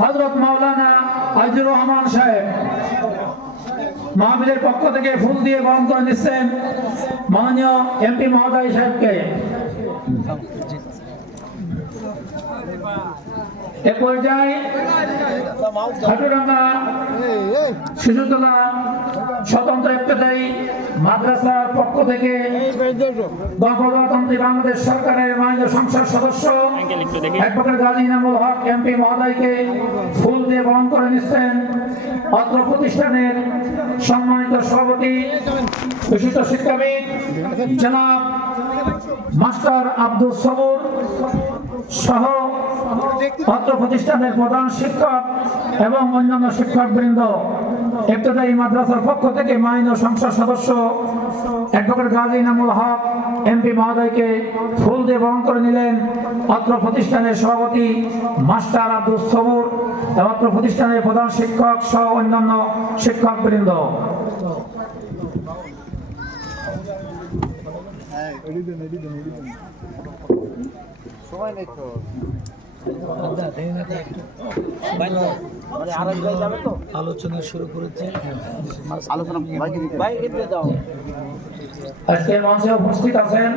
হযরত মাওলানা আজিজুর রহমান সাহেব মাহফিলের পক্ষ থেকে ফুল দিয়ে বরণ করে নিচ্ছেন মাননীয় এমপি মহোদয় সাহেবকে। এ পর্যায়ে খাটুডাঙ্গা শিশুতলা স্বতন্ত্র ইফতেদায়ী মাদ্রাসার পক্ষ থেকে গণপ্রজাতন্ত্রী বাংলাদেশ সরকারের মাননীয় সংসদ সদস্য অ্যাডভোকেট গাজী ইনামুল হক এমপি মহোদয়কে ফুল দিয়ে বরণ করে নিচ্ছেন অত্র প্রতিষ্ঠানের সম্মানিত সভাপতি বিশিষ্ট শিক্ষাবিদ জনাব মাস্টার আব্দুল সবুর সহ অত্র প্রতিষ্ঠানের প্রধান শিক্ষক এবং অন্যান্য শিক্ষকবৃন্দ। ইফতেদায়ী মাদ্রাসার পক্ষ থেকে মাননীয় সংসদ সদস্য অ্যাডভোকেট গাজী ইনামুল হক এমপি মহোদয়কে ফুল দিয়ে বরণ করে নিলেন অত্র প্রতিষ্ঠানের সভাপতি মাস্টার আব্দুল সবুর এবং অত্র প্রতিষ্ঠানের প্রধান শিক্ষক সহ অন্যান্য শিক্ষকবৃন্দ। আলোচনা শুরু করেছে। আজকে মঞ্চে উপস্থিত আছেন